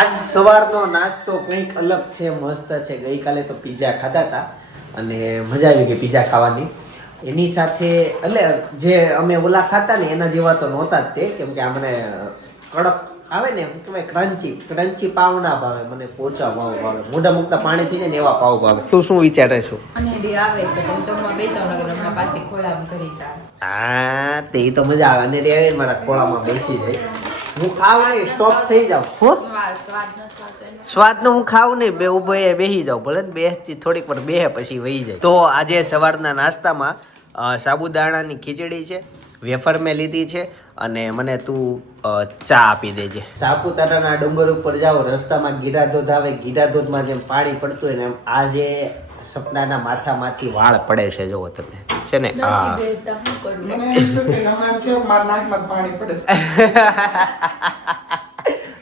આજ સવારનો નાસ્તો કંઈક અલગ છે, મસ્ત છે. ગઈકાલે તો પિઝા ખાધા હતા અને મજા આવી ગઈ પિઝા ખાવાની. એની સાથે એટલે જે અમે ઓલા ખાતા ને એના જેવા તો નહોતા જ તે, કેમ કે આ મને કડક આવે ને શું કહેવાય, ક્રન્ચી પાવ ના ભાવે મને, પોચા પાવ ભાવે, મોઢા મુકતા પાણી થઈ જાય ને એવા પાવ ભાવે. તું શું વિચારે છું? હા તે તો મજા આવે, અને રે મારા ખોળામાં બેસી જાય. હું ખાવ નહીં, સ્ટોપ થઈ જાવ. સ્વાદ નો હું ખાવ નહીં, બે ઉભો બેસી જાવ, ભલે ને બેસતી થોડીક વાર બેહે પછી વહી જાય. તો આજે સવારના નાસ્તામાં સાબુદાણાની ખીચડી છે, વેફર મેં લીધી છે, અને મને તું ચા આપી દેજે. સાપુતારાના ડુંગર ઉપર જાઓ, રસ્તામાં ગીરાધોધ આવે, ગીરાધોધમાં જેમ પાણી પડતું હોય ને એમ આ જે સપનાના માથામાંથી વાળ પડે છે, જોવો તમે છે ને.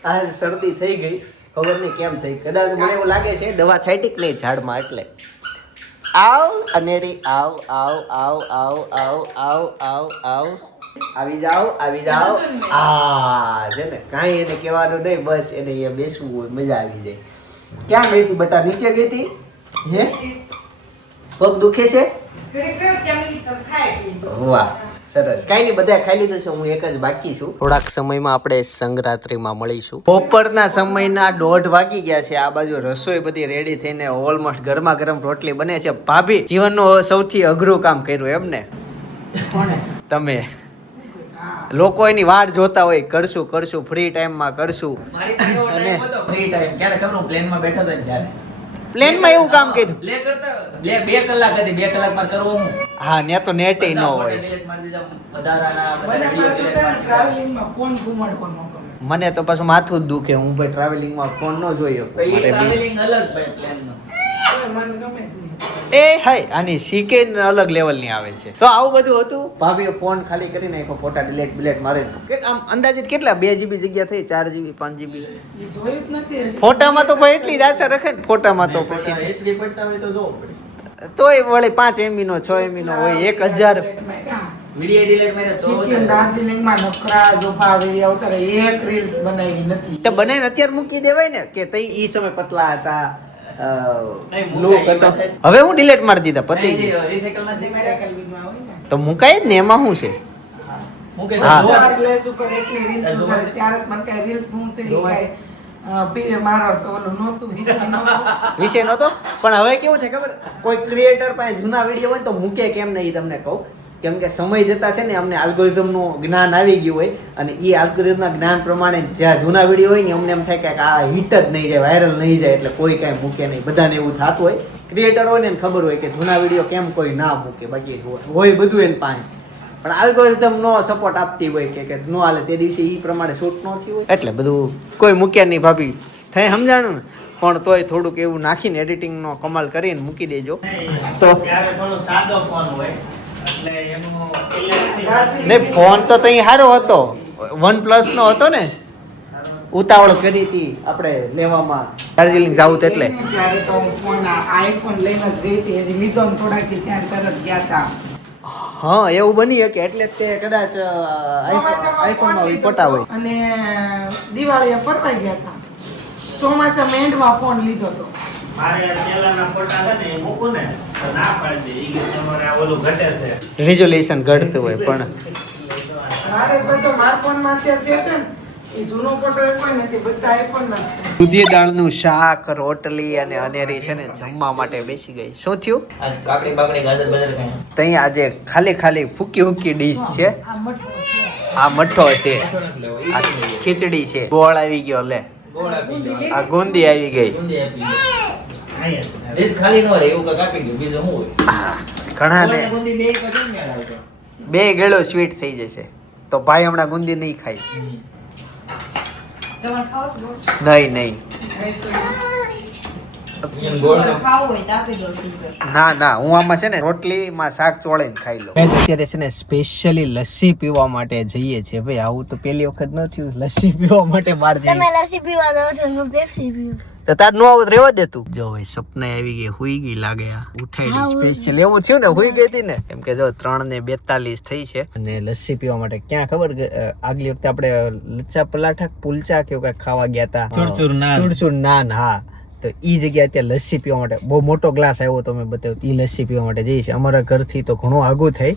આ શરદી થઈ ગઈ, ખબર નહીં કેમ થઈ, કદાચ મને એવું લાગે છે દવા છાંટી કે નહીં ઝાડમાં, એટલે આવ અનેરી આવ આવ આવ આવ આવ આવ આવ આવ આવી જાઓ આવી જાઓ. આ છે ને કાંઈ એને કહેવાનું નહીં, બસ એને અહીંયા બેસવું હોય, મજા આવી જાય. ક્યાં ગઈ હતી બટા? નીચે ગઈ હતી? હે પગ દુખે છે? વાહ સરસ. કાંઈ નહીં, બધા ખાઈ લીધું છે, હું એક જ બાકી છું. થોડાક સમયમાં આપણે સંગરાત્રીમાં મળીશું. બપોરના સમયના 1:30 વાગી ગયા છે. આ બાજુ રસોઈ બધી રેડી થઈને ઓલમોસ્ટ ગરમા ગરમ રોટલી બને છે. ભાભી જીવનનું સૌથી અઘરું કામ કર્યું એમ ને? તમે લોકો એની વાટ જોતા હોય, કરશું કરશું ફ્રી ટાઈમમાં કરશું. ફ્રી ટાઈમ ક્યારે ખબર, પ્લેનમાં બેઠા હતા ત્યારે પ્લેનમાં એવું કામ કર્યું. પ્લે કરતા 2 કલાક હતી, 2 કલાકમાં કરવો હું. હા ને તો નેટ ન હોય. મને તો પાછું માથું જ દુખે, હું ભાઈ ટ્રાવેલિંગમાં ફોન ન જોઈ શકું. એ હાય આની શીકેન અલગ લેવલની આવે છે. તો આવું બધું હતું. ભાભીએ ફોન ખાલી કરી નાખ્યો, ફોટા ડિલેટ મારીને. આમ અંદાજિત કેટલા 2 GB જગ્યા થઈ, 4 GB 5 GB ફોટામાં તો ભાઈ એટલી જ આશા રખે ને ફોટામાં તો પછી તોય વળી 5 MB નો 6 MB નો હોય, 1000 વિડિયો ડિલીટ મારે તો દાર્જિલિંગમાં નકરા જોફા વિડિયો આવતા એક રીલ્સ બનાવી નથી. તો બનાવીને અત્યારે મૂકી દેવાય ને, કે તઈ ઈ સમય પતલા હતા. હવે હું ડિલીટ મારી દીધા, પતી તો મુકાય જ ને, એમાં શું છે? વિષય નતો. પણ હવે કેવું છે ખબર, કોઈ ક્રિએટર પાસે જૂના વિડીયો હોય તો મૂકે કેમ નહીં તમને કહું. કેમ કે સમય જતા છે ને અમને આલ્ગોરિધમનું જ્ઞાન આવી ગયું હોય, અને એ આલ્ગોરિધમના જ્ઞાન પ્રમાણે જ્યાં જૂના વિડીયો હોય ને અમને એમ થાય કે આ હિટ જ નહીં જાય, વાયરલ નહીં જાય, એટલે કોઈ કાંઈ મૂકે નહીં. બધાને એવું થતું હોય, ક્રિએટર હોય ને ખબર હોય કે જૂના વિડીયો કેમ કોઈ ના મૂકે, બાકી હોય બધું એને પાસે. પણ આલ્ગોરિધમ નો સપોર્ટ આપતી હોય કે ન હાલે તે દિવસે એ પ્રમાણે શૂટ ન થયું હોય, એટલે બધું કોઈ મૂક્યા નહીં. ભાભી થાય સમજાણું ને, પણ તોય થોડુંક એવું નાખીને એડિટિંગનો કમાલ કરીને મૂકી દેજો. તો નહીં ફોન તો તઈ સારો હતો, OnePlus નો હતો ને, ઉતાવળ કરી હતી આપણે લેવામાં, દાર્જિલિંગ જાવું એટલે. ત્યારે તો ફોન આઈફોન લઈને જ ગઈ હતી, હજી લીધો ને થોડાક દી ત્યાં તરત ગયા હતા. હા એવું બની શકે, એટલે જ તે કદાચ આઈફોનમાં ફોટા હોય. અને દિવાળીએ ફરવા ગયા હતા, ચોમાસા એન્ડમાં ફોન લીધો હતો. રિઝોલ્યુશન ઘટતું હોય, પણ દૂધી દાળનું શાક, રોટલી અને અનેરી છે ને જમવા માટે બેસી ગઈ. શું થયું? કાકડી બાકડી ગાજર બજાર કાંઈ તઈ આજે ખાલી ફૂકી ડીશ છે. આ મઠો છે, આ ખીચડી છે, ગોળ આવી ગયો, લે આ ગુંદી આવી ગઈ. ઘણા ને બે ગળો સ્વીટ થઈ જશે, તો ભાઈ હમણાં ગુંદી નહીં ખાય. નહીં ગોળનો. ખાવું હોય તો આપી દો sugar. ના ના હું આમાં છે ને રોટલીમાં શાક ચોળીને ખાઈ લઉં અત્યારે છે ને સ્પેશિયલી લસ્સી પીવા માટે જઈએ છીએ ભાઈ આવું તો પહેલી વખત ન થયું લસ્સી પીવા માટે બહાર જઈએ તમે લસ્સી પીવા જાવ છો હું પેપ્સી પીવું તો તાર નો આવું રહેવા દે તું જો ભાઈ સપના આવી ગઈ હુઈ ગઈ લાગે આ ઉઠાડી સ્પેશિયલ એવું થયું ને હુઈ ગઈ હતી ને કેમ કે જો 3:42 થઈ છે અને લસ્સી પીવા માટે ક્યાં ખબર આગલી વખતે આપણે લચ્છા પલાઠા પુલચા કે એવું કાંઈક ખાવા ગયા હતા ચૂરચૂર નાન હા તો ઈ જગ્યાએ ત્યાં લસ્સી પીવા માટે બહુ મોટો ગ્લાસ આવ્યો તો મેં બતાવ્યું ઈ લસ્સી પીવા માટે જઈએ છીએ અમારા ઘરથી તો ઘણું આગું થાય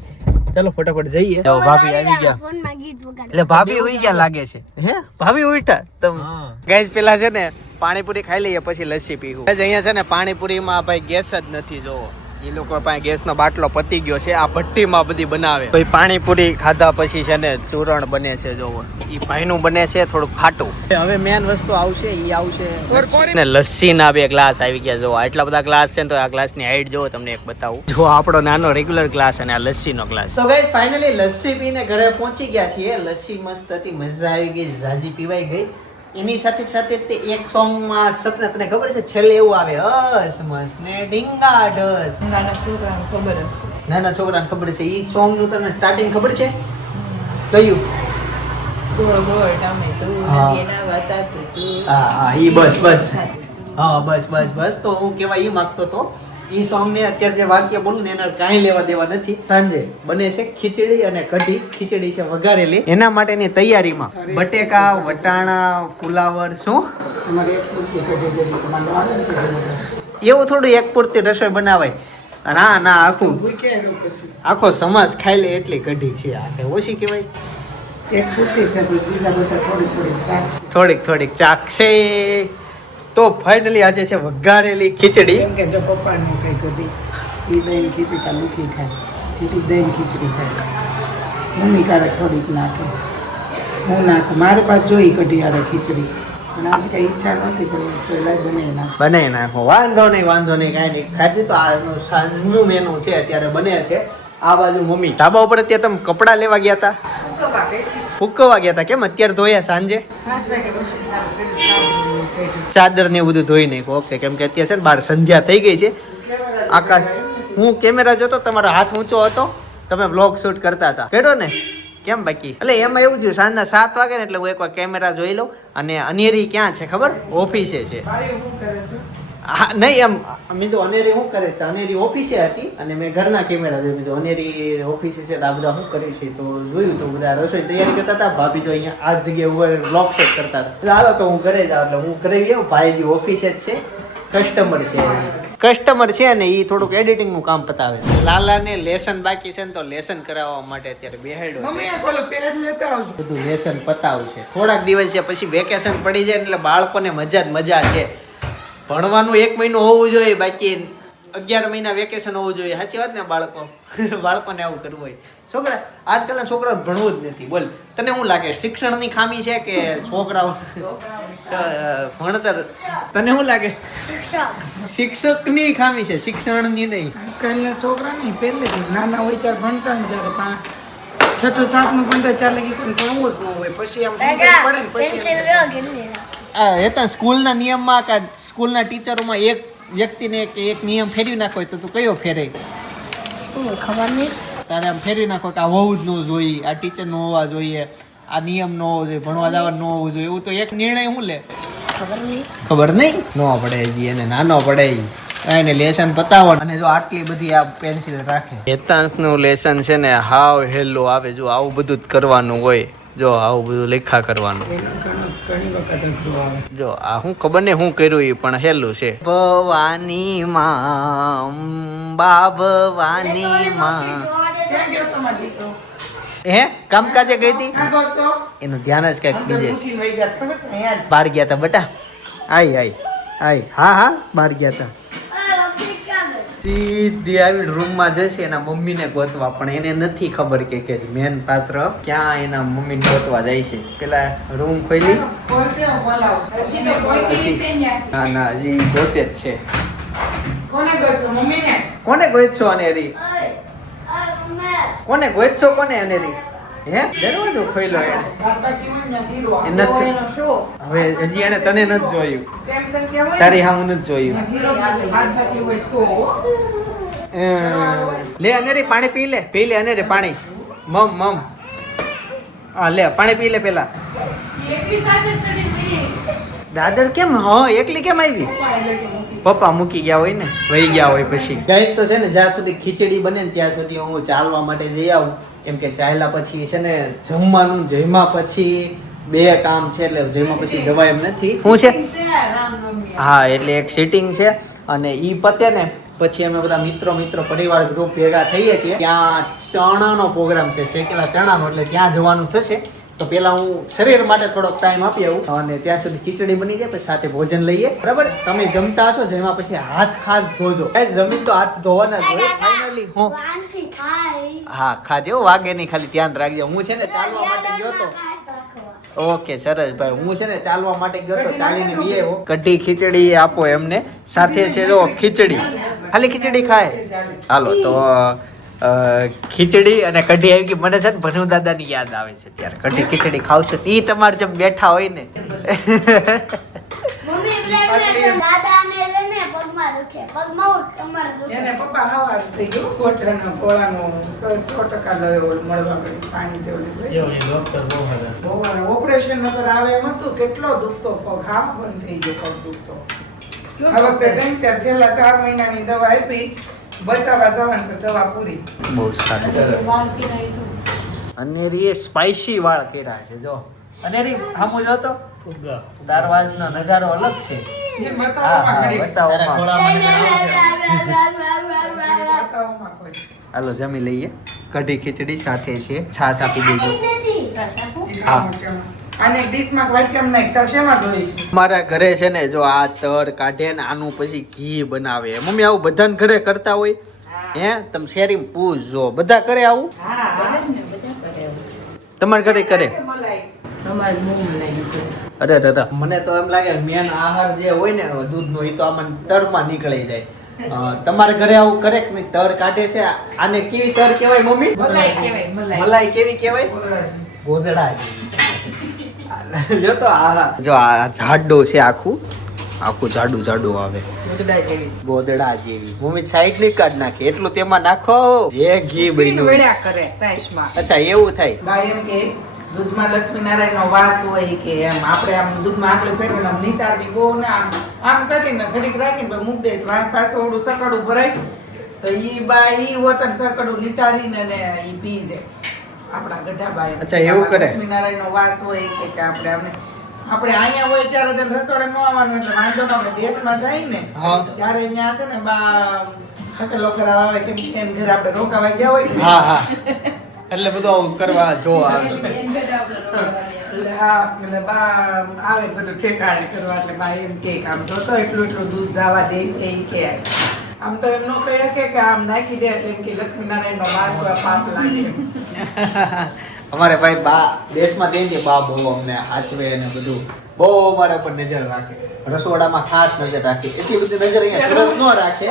ચાલો ફટાફટ જઈએ ભાભી આવી ગયા ફોનમાં ગીત વગાડ એટલે ભાભી ઉઈ ગયા લાગે છે હે ભાભી ઉઈઠા તમ ગાઈસ પેલા છે ને પાણીપુરી ખાઈ લઈએ પછી લસ્સી પીવું અહીંયા છે ને પાણીપુરીમાં ભાઈ ગેસ જ નથી જોવો એ લોકો પાસે ગેસનો બાટલો પતી ગયો છે આ ભઠ્ઠીમાં બધી બનાવે ભાઈ પાણીપુરી ખાધા પછી છે ને ચૂરણ બને છે જોવો ઈ ભાઈનું બને છે થોડું ખાટું હવે મેન વસ્તુ આવશે ઈ આવશે ને લસ્સી ના 2 ગ્લાસ આવી ગયા જો આટલા બધા ગ્લાસ છે ને તો આ ગ્લાસની હાઈટ જોવો તમને એક બતાવું જો આપણો નાનો રેગ્યુલર ગ્લાસ અને આ લસ્સીનો ગ્લાસ તો ગાઈસ ફાઇનલી લસ્સી પીને ઘરે પહોંચી ગયા છીએ લસ્સી મસ્ત હતી મજા આવી ગઈ ઝાજી પીવાઈ ગઈ એની સાથે સાથે તે એક સોંગમાં સપના તને ખબર છે છેલ્લે એવું આવે હસ મસ ને ડીંગા ઢસ નાના છોકરાને ખબર હશે. નાના છોકરાને ખબર છે ઈ સોંગ નું તને સ્ટાર્ટિંગ ખબર છે કયું ગોળ ગોળ ટામેટું, હા. એના વાચાતું તું. હા ઈ બસ હા બસ તો હું કેવા ઈ માંગતો તો ઈ સોંગ ને અત્યારે જે વાક્ય બોલું ને એના કાંઈ લેવા દેવા નથી સાંજે બને છે ખીચડી અને કઢી ખીચડી છે વઘારેલી એના માટેની તૈયારીમાં બટેકા વટાણા ફુલાવર શું એવું થોડું એક પૂરતી રસોઈ બનાવાય ના આખું આખો સમાજ ખાઈ લે એટલી કઢી છે આ કઈ ઓછી કહેવાય થોડીક ચાખશે તો ફાઇનલી આજે છે વઘારેલી ખીચડી કેમ કે જો પપ્પાનું કઈ કઢી ઈ દહીં ખીચડી મૂકી ખાય સીધી દહીં ખીચડી ખાય મમ્મી ક્યારેક થોડીક નાખે હું નાખું મારે પાસે જોઈ કઢી આરે ખીચડી પણ આજે કઈ ઈચ્છા નહોતી પણ પહેલા બનાવી નાખ બનાવી નાખો વાંધો નહીં કાંઈ નહીં ખાધી તો આજનું સાંજનું મેનુ છે અત્યારે બને છે આ બાજુ મમ્મી ધાબા ઉપર અત્યારે તમે કપડાં લેવા ગયા હતા ફૂકવા ગયા હતા કેમ અત્યારે ધોયા સાંજે ચાદર ને એવું બધું ધોઈ નાખ્યું ઓકે કેમ કે અત્યારે છે ને બહાર સંધ્યા થઈ ગઈ છે આકાશ હું કેમેરા જોતો તમારો હાથ ઊંચો હતો તમે બ્લોગ શૂટ કરતા હતા કેડો ને કેમ બાકી એટલે એમાં એવું થયું સાંજના 7 વાગે ને એટલે હું એકવાર કેમેરા જોઈ લઉં અને અનેરી ક્યાં છે ખબર ઓફિસે છે હા નહીં એમ મેં તો અનેરી શું કરે છે અનેરી ઓફિસે હતી અને મેં ઘરના કેમેરા જોયું મેં તો અનેરી ઓફિસે છે તો આ બધા શું કરે છે તો જોયું તો બધા રસોઈ તૈયારી કરતા હતા ભાભી તો અહીંયા આ જગ્યાએ ઉપર બ્લોગ શૂટ કરતા હતા હાલો તો હું ઘરે જાઉં એટલે હું ઘરે ગયો ભાઈજી ઓફિસે જ છે કસ્ટમર છે ને એ થોડુંક એડિટિંગનું કામ પતાવે છે લાલાને લેસન બાકી છે ને તો લેસન કરાવવા માટે અત્યારે બેહાડ્યો છે મમ્મી આ કોલો પેડ લેતા આવજો બધું લેસન પતાવશે થોડાક દિવસ છે પછી વેકેશન પડી જાય એટલે બાળકોને મજા જ મજા છે ભણવાનું 1 મહિનો હોવું જોઈએ બાકી 11 મહિના વેકેશન હોવું જોઈએ સાચી વાત ને બાળકોને આવું કરવું હોય છોકરા આજકાલના છોકરાઓને ભણવું જ નથી બોલ તને શું લાગે શિક્ષણની ખામી છે કે છોકરાઓ ભણતર તને શું લાગે શિક્ષકની ખામી છે શિક્ષણની નહીં આજકાલના છોકરા નહીં પહેલેથી નાના હોય ત્યારે ભણતા ને જ્યારે 6ઠું 7નું ભણતા ત્યારે લગી કોઈ ભણવું જ ન હોય પછી આમ પડે ને પછી હેતા સ્કૂલના નિયમમાં કે સ્કૂલના ટીચરોમાં એક વ્યક્તિને કે એક નિયમ ફેરવી નાખો તો તું કયો ફેરે ખબર નહીં તારે આમ ફેરવી નાખો કે આ હોવું જ ન જોઈએ આ ટીચર ન હોવા જોઈએ આ નિયમ ન હોવો જોઈએ ભણવા જવાનું ન હોવું જોઈએ એવું તો એક નિર્ણય શું લે ખબર નહીં ન પડે હજી એને નાનો પડે એને લેસન પતાવો અને જો આટલી બધી આ પેન્સિલ રાખે હેતાંશનું લેસન છે ને હાવ હેલું આવે જો આવું બધું જ કરવાનું હોય જો આવું બધું લેખા કરવાનું ઘણી વખત અઘરું આવે જો આ હું ખબર ને હું કર્યું એ પણ હેલું છે ભવાની માં ભવાની માં ક્યાં ગયો તમારો દીકરો હે કામકાજે ગઈ હતી ક્યાં ગયો તો એનું ધ્યાન જ કઈક અંદર બીજે મૂકીને વહી ગયા ખબર છે અહીંયા બહાર ગયા હતા બટા આઈ હા બહાર ગયા હતા સીધી આવી રૂમમાં જશે એના મમ્મીને ગોતવા પણ એને નથી ખબર કે મેન પાત્ર ક્યાં એના મમ્મીને ગોતવા જાય છે પેલા રૂમ ખોલી ખોલશે ને બોલાવશે હજી તો કોઈ પછી ના હજી ગોતે જ છે કોને ગયો મમ્મીને કોને ગોતશો અનેરી કોને ગોતશો કોને અનેરી હે દરવાજો ખોલ્યો એને બાકી હોય ને જીરો એ નથી. એનો શોખ. હવે હજી એને તને નથી જોયું સેમસંગ કે હોય તારી હામું નથી જોયું જીરો બાકી હોય તો લે અનેરી પાણી પી લે અનેરી પાણી મમ હા લે પાણી પી લે પેલા દાદર કેમ એકલી કેમ આવી પપ્પા મૂકી ગયા હોય ને વહી ગયા હોય પછી ગાઈસ તો છે ને જ્યાં સુધી ખીચડી બને ને ત્યાં સુધી હું ચાલવા માટે જઈ આવું કેમ કે ચાલ્યા પછી છે ને જમવાનું જમ્યા પછી બે કામ છે એટલે જમ્યા પછી જવાય એમ નથી શું છે હા એટલે એક સીટિંગ છે અને ઈ પતે ને પછી અમે બધા મિત્રો પરિવાર ગ્રુપ ભેગા થઈએ છીએ ત્યાં ચણાનો પ્રોગ્રામ છે શેકેલા ચણાનો એટલે ત્યાં જવાનું થશે તો પેલા હું શરીર માટે થોડોક ટાઈમ આપી આવું અને ત્યાં સુધી ખીચડી બની જાય પછી સાથે ભોજન લઈએ બરાબર તમે જમતા હશો જેમાં પછી હાથ ખાસ ધોજો જમીન તો હાથ ધોવાના જ હોય ફાઇનલી હું વાનથી ખાઈ હા ખાજે વાગે નહીં ખાલી ધ્યાન રાખજો હું છે ને ચાલવા માટે ગયો તો ઓકે સરસ ભાઈ હું છે ને ચાલવા માટે ગયો તો ચાલીને બી આવ્યો કઢી ખીચડી આપો એમને સાથે છે જો ખીચડી ખાલી ખીચડી ખાય હાલો તો ખીચડી અને કઢી આવી ગઈ મને છે ને ભનુ દાદાની યાદ આવે છે ત્યારે કઢી ખીચડી ખાવશે એ તમારે જેમ બેઠા હોય ને મમ્મી દાદાને લઈને પગમાં દુખે પગમાં કમર દુખે એને પપ્પા હવા થઈ ગયું કોટરાનો ગોળાનો 100% મળવા મળ્યું પાણી જેવું ઓપરેશન નગર આવે એમ હતું કેટલો દુખતો પગ હાફ બંધ થઈ ગયો પગ દુખતો આ વખતે ગઈ ત્યાં છેલ્લા 4 મહિનાની દવા આપી બતાવવા જવાનું તો દવા પૂરી બહુ સારું અનેરી સ્પાઈસી વાળ કર્યા છે જો અનેરી હામું જો તો દારવાજનો નજારો અલગ છે એ હા હા બતાવવામાં બતાવોમાં બતાવવામાં કોઈ હાલો જમી લઈએ કઢી ખીચડી સાથે છે છાશ આપી દેજો હા. અને ડીશમાં વાઈટ કેમ નાખ તાર શેમાં જોઈશ મારા ઘરે છે ને જો આ તર કાઢે ને આનું પછી ઘી બનાવે મમ્મી આવું બધાને ઘરે કરતા હોય હે તમે શેરીમાં પૂછજો બધા કરે આવું તમારા ઘરે કરે અરે દાદા મને તો એમ લાગે મેન આહાર જે હોય ને દૂધનો એ તો આમાં તરમાં નીકળી જાય તમારા ઘરે આવું કરે કે નહીં તર કાઢે છે આને કેવી તર કહેવાય મમ્મી મલાઈ કહેવાય મલાઈ કેવી કહેવાય ગોદડા જેવી જો તો આ જો આ જાડો છે આખું જાડું આવે ગોદડા જેવી મમ્મી સાઈડ ની કાઢ નાખે એટલું તેમાં નાખો જે ઘી બન્યું કરે સાઈસમાં અચ્છા એવું થાય બા એમ કે દૂધમાં લક્ષ્મીનારાયણનો વાસ હોય કે એમ આપણે આમ દૂધમાં આટલું ફેરવીને આમ નિતારવી બહુ ને આમ કરીને ઘડીક રાખીને મૂકી દે તો પાસે ઓડું સકડું ભરાય તો ઈ બા ઈ હોતન સકડું નિતારીને ને ઈ પી જાય આપણા ગઢાબાઈ અચ્છા, એવું કરે? લક્ષ્મીનારાયણનો વાસ હોય કે આપણે અહીંયા હોય ત્યારે તો રસોડે ન આવવાનું એટલે વાંધો ન આપણે દેશમાં જાય ને હા. ત્યારે અહીંયા છે ને બા હકેલો કરાવવા આવે કેમ કે એમ ઘરે આપણે રોકાવા ગયા હોય ને. હા એટલે બધું આવું કરવા જો આવે એટલે હા એટલે બા આવે બધું ઠેકાણે કરવા એટલે બા એમ કે આમ જોતો એટલું દૂધ જવા દે છે ઈ કે આમ તો એમ નો કહે કે આમ નાખી દે એટલે એમ કે લક્ષ્મીનારાયણનો વાસ પાપ લાગે અમારે ભાઈ બા દેશમાં જઈને બા બહુ અમને હાચવે અને બધું બહુ અમારા પર નજર રાખે રસોડામાં ખાસ નજર રાખે એટલી બધી નજર અહીંયા સુરત ન રાખે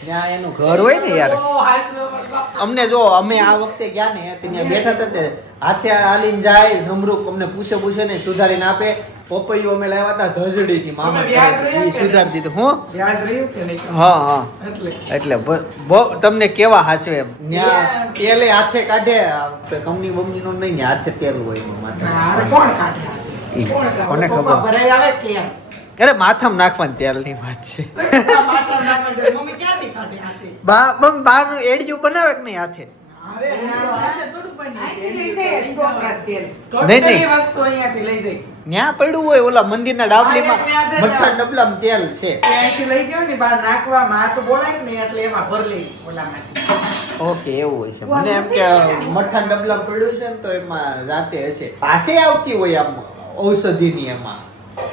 ત્યાં એનું ઘર હોય ને યાર અમને જો અમે આ વખતે ગયા ને ત્યાં બેઠા હતા તે હાથે હાલીને જાય જમરૂક અમને પૂછે ને સુધારીને આપે પપૈયું અમે લાવ્યા હતા ધજડીથી મામા ઘરેથી. ઈ સુધારી દીધું હું વ્યાજ રહ્યું કે નહીં હા એટલે એટલે બહુ તમને કેવા હાચવે એમ ત્યાં તેલે હાથે કાઢે કંપની બમનીનો નહીં ને હાથે તેલ હોય એનું માથે હારે કોણ કાઢે ઈ કોને પપ્પા ખબર ભરાઈ આવે કેમ અરે માથામાં નાખવાની તેલની વાત છે માતા નાખવા દે. મમ્મી ક્યાંથી કાઢે હાથે? બહારનું એડિયું બનાવે કે નહીં હાથે અરે નહીં. ટોટલી વસ્તુ અહીંયાથી લઈ જઈ. ન્યા પડ્યું હોય ઓલા મંદિરના ડાબલીમાં હા, એટલે મઠ્ઠા ડબલામાં તેલ છે અહીંયાથી લઈ ગયો ને બહાર નાખવામાં હાથ બોલાય ને એટલે એમાં ભર લઈ ઓલામાં. ઓકે એવું હોય છે મને એમ કે મઠ્ઠા ડબલામાં પડ્યું છે ને તો એમાં રાતે હશે પાસે આવતી હોય આમ ઔષધિની એમાં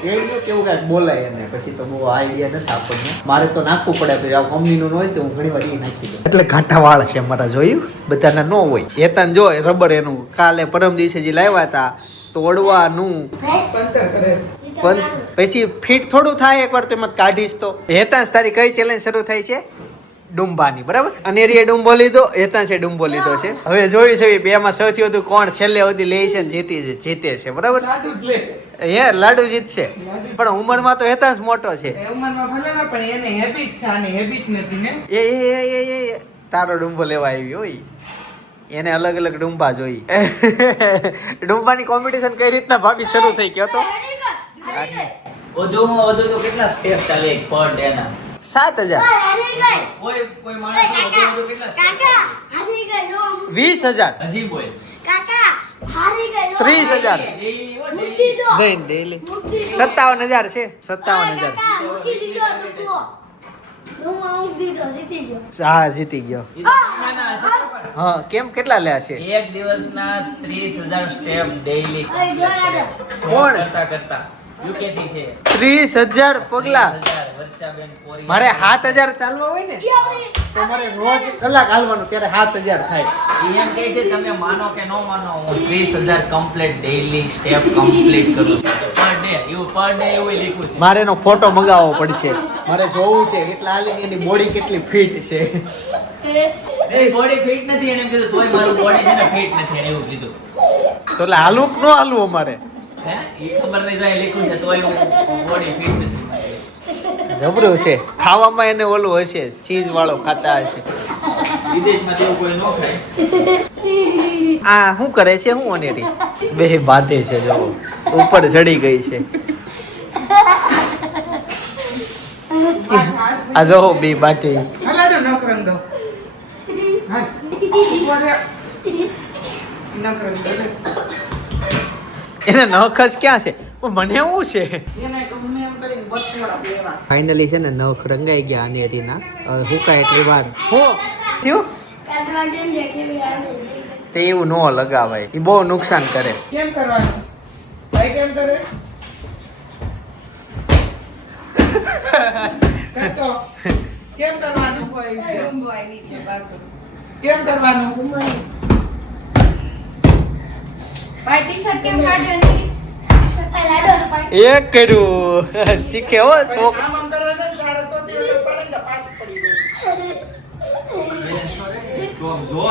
એવું કેવું કાંઈક બોલાય એને પછી તો બહુ આઈડિયા નથી આપણને મારે તો નાખવું પડે પછી આ કંપનીનું ન હોય તો હું ઘણી વાર એ નાખી દઉં એટલે ઘાટા વાળ છે મારા જોયું બધાના ન હોય એતાન જો રબર એનું કાલે પરમ દિવસે જે લાવ્યા હતા તોડવાનું પંચર કરે છે. પણ પછી ફિટ થોડું થાય એકવાર તો એમાં કાઢીશ તો હેતાંશ તારી કઈ ચેલેન્જ શરૂ થાય છે ડુંબાની બરાબર અનેરીએ ડુંબો લીધો હેતાંશે ડુંબો લીધો છે હવે જોઈ છે બે માં સૌથી વધુ કોણ છેલ્લે સુધી લે છે ને જીતે છે બરાબર લાડુ જ લે. લાડુ જીતશે પણ ઉંમરમાં તો હેતાંશ મોટો છે એ ઉંમરમાં ભલે ના પણ એને હેબિટ છે આની હેબિટ નથી ને. એ તારો ડુંબો લેવા આવી હોય એને અલગ અલગ ડુંબા જોઈ ડુંબાની કોમ્પિટિશન કઈ રીતના ભાભી શરૂ થઈ ગયો તો વધુમાં વધુ તો કેટલા સ્ટેપ ચાલે એક પર ડે ના 7,000 કોઈ માણસ વધુમાં વધુ કેટલા steps કાકા હારી ગયો 20,000 હજી બોલ કાકા હારી ગયો 30,000 ડેઈલી મૂકી દો દઈને ડેલી મૂકી દો 57,000 છે 57,000 કાકા મૂકી દીધો તું હું મૂકી દીધો જીતી ગયો હા જીતી ગયો હા કેમ કેટલા લ્યા છે એક દિવસના 30,000 સ્ટેપ ડેઈલી ઓય જોરાડો કોણ? કરતા યુકે થી છે 30,000 પગલા 30,000 વર્ષાબેન પોરી મારે 7,000 ચાલવા હોય ને ઈ આપણી તો મારે રોજ કલાક હાલવાનું ત્યારે 7,000 થાય ઈ એમ કહે છે તમે માનો કે ન માનો હું 30,000 કમ્પ્લીટ ડેઈલી સ્ટેપ કમ્પ્લીટ કરું છું પર ડે એવું લખ્યું છે મારે એનો ફોટો મંગાવવો પડશે મારે જોવું છે કેટલા હાલી એની બોડી કેટલી ફિટ છે એ બોડી ફિટ નથી એને એમ કીધું તોય મારું બોડી છે ને ફિટ નથી એને એવું કીધું તો એટલે હાલવું કે ન હાલવું અમારે હે ઈ ખબર નહીં જાય લખ્યું છે તોય હું બોડી ફિટ નથી જબરું છે ખાવામાં એને ઓલું હશે ચીઝ વાળો ખાતા હશે વિદેશમાં તેવું કોઈ ન ખાય આ શું કરે છે હું અનેરી બે બાંધે છે જો ઉપર ચડી ગઈ છે આ જો બે બાંધે હા, લાડુ નોકરંગ દો. હા. ઉભો રહે. નોકરંગ દો લે. એને નખ જ ક્યાં છે પણ મને એવું છે એને ગમે એમ કરીને બસવાળા લેવા. ફાઇનલી છે ને નખ રંગાઈ ગયા અનેરીના હુકાય એટલી વાર હું થયું કાટવા કેમ છે કે આવી તે એવું ન લગાવાય એ બહુ નુકસાન કરે કેમ કરવાનું? ભાઈ કેમ કરે? કરતો. કેમ કરવાનું કોઈ? ડુંબો આવી ગયો પાછો. કેમ કરવાનું? ભાઈ ટી-શર્ટ કેમ કાઢ્યો નહીં? એક કર્યું શીખે હો છોક આમ આમ કરવાનું ને સાડા સોથી વગર પડે ને પાછી પડી ગઈ. તો આમ જો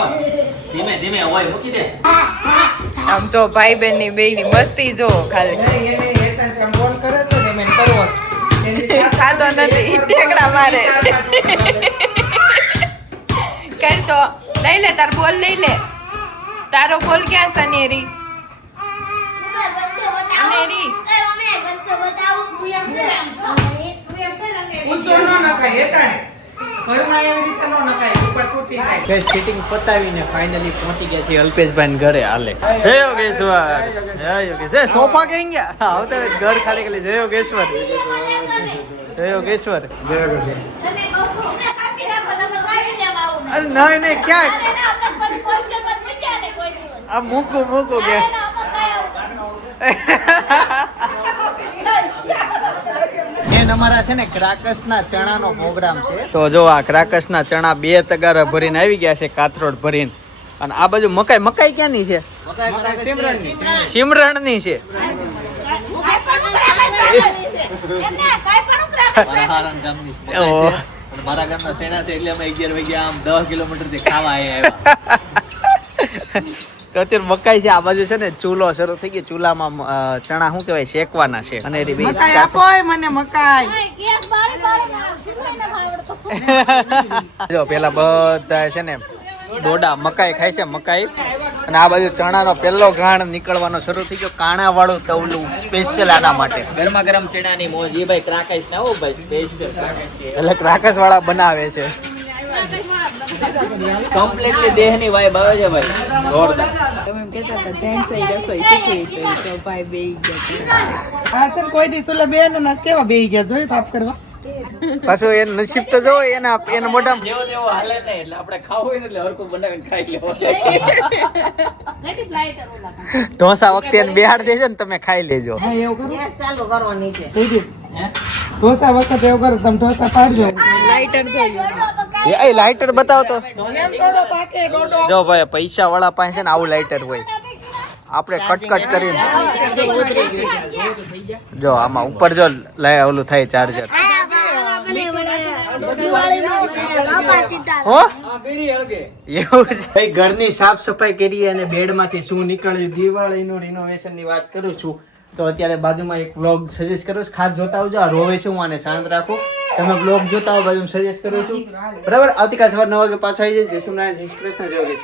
ધીમે ધીમે હોય મૂકી દે આમ જો ભાઈ બેન ની બે ની મસ્તી જો ખાલી નહીં, એને હેતન છે, આમ બોલ કરે છે ને, મેં કરવો. એની સાથે ખાધો નથી, ઈ ઠેકડા મારે. કર તો લઈ લે તાર બોલ લઈ લે તારો બોલ ક્યાં છે નેરી અનેરી. ઊંચો ન નખાય, હેતન. ઘરમાં એવી રીતે ન નખાય, ઉપર તૂટી જાય. ગેસ ફિટિંગ પતાવીને ફાઇનલી પહોંચી ગયા છે અલ્પેશભાઈ ઘરે હાલે જય યોગેશ્વર જય યોગેશ્વર સોફા કઈ ગયા આવતા હોય ઘર ખાલી ખાલી જય યોગેશ્વર જય યોગેશ્વર અરે નહીં નહીં ક્યાં આ મૂકું કે મેન અમારા છે ને ક્રાકસના ચણાનો પ્રોગ્રામ છે તો જો આ ક્રાકસના ચણા 2 તગારા ભરીને આવી ગયા છે કાથરોડ ભરીને અને આ બાજુ મકાઈ ક્યાંની છે સિમરણની છે ઓહ. મારા ગામના સેના છે એટલે અમે 11 વાગ્યા આમ 10 કિલોમીટર થી ખાવા આવ્યા તો અત્યારે મકાઈ છે આ બાજુ છે ને ચૂલો શરૂ થઈ ગયો ચૂલામાં ચણા શું કહેવાય શેકવાના છે અને એ મકાઈ આપો મને મકાઈ. જો પેલા બધા છે ને ડોડા મકાઈ ખાય છે મકાઈ અને આ બાજુ ચણાનો પહેલો ઘાણ નીકળવાનો શરૂ થઈ ગયો કાણા વાળું તવલું સ્પેશિયલ આના માટે ગરમા ગરમ ચણાની મોજ એ ભાઈ ક્રાકાઈસ ના હો ભાઈ સ્પેશિયલ ક્રાકાઈસ એટલે ક્રાકસ વાળા બનાવે છે કમ્પ્લીટલી દેહની વાઇબ આવે છે ભાઈ જોરદાર તમે એમ કહેતા હતા જેન્ટ્સ રસોઈ શીખવી જોઈએ તો ભાઈ બેહી ગયા આ છે ને કોઈ દિવસ ઓલા બેન ના કેવા બેહી ગયા જોયું તાપ કરવા. પાછું એનું નસીબ તો જો એના મોઢામાં જેવો તેવો હાલે નહીં એટલે આપણે ખાવું હોય ને એટલે હરખું બનાવીને ખાઈ લેવો ઢોસા વખતે એને બેહાડ દેજો ને તમે ખાઈ લેજો હા એવું કરો. સુજી. ઢોસા વખત એવું કરો તમે ઢોસા પાડજો. લાઇટર જોઈએ એ લાઇટર બતાવો તો એમ થોડો પાકે ડોડો. જો ભાઈ પૈસા વાળા પાસે છે ને આવું લાઇટર હોય આપણે કટકટ કરીને જો આમાં ઉપર જો ઓલું થાય ચાર્જર બાપા સીતા હો એવું છે ભાઈ, ઘરની સાફ સફાઈ કરી અને બેડમાંથી શું નીકળ્યું, દિવાળીનું રિનોવેશન ની વાત કરું છું. તો અત્યારે બાજુમાં એક વ્લોગ સજેસ્ટ કરું છું, ખાસ જોતા આવજો. આ રોવે છે, હું આને શાંત રાખું. તમે વ્લોગ જોતા હો, બાજુ સજેસ્ટ કરું છું. બરાબર, આવતીકાલ સવાર 9 વાગે પાછા આવી જાય. જય શ્રી કૃષ્ણ, જય શ્રી કૃષ્ણ, જય શ્રી કૃષ્ણ.